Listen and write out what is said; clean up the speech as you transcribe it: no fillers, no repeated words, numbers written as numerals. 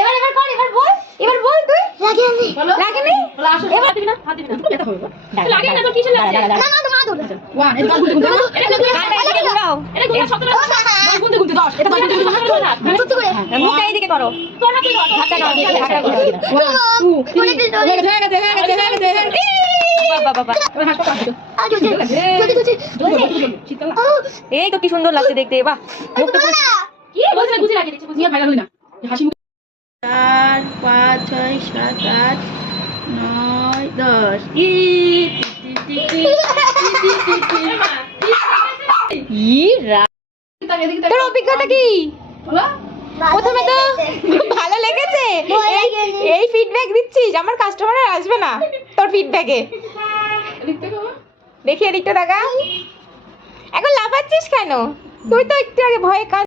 এবার এবার কর, এবার বল, এবার বল তুই। লাগেনি লাগেনি, এবার দিবি না, হাত দিবি না, এটা হবে লাগে না তো কিসের লাগছে? না না তো মা ধরবে। 1 এটা গুনতে গুনতে এটা গুনতে ঘুরাও, এটা গুনতে সবটা গুনতে গুনতে 10 এটা 10 গুনতে গুনতে সত্যি করে মুখটা এইদিকে করো, তোর হাতে ধর, হাতটা ধর, হাতটা ধর। 1 2 3 হয়ে গেছে বাবা বাবা। এবার হাসপাতাল আসো এই তো কি সুন্দর লাগছে দেখতে। বাহ মুখটা কি বলছ না, গুছি লাগিয়ে দিচ্ছি, গুছি ভাইরাল হই না হাসি। 4 5 6 7 8 9 10 তোর অভিজ্ঞতা কি? প্রথমে তো ভালো লেগেছে, এই ফিডব্যাক দিচ্ছিস, আমার কাস্টমার আসবে না তোর ফিডব্যাকে। দেখি এদিকটা দেখা, এখন লাফাচ্ছিস কেন? তুই তো একটু আগে ভয়ে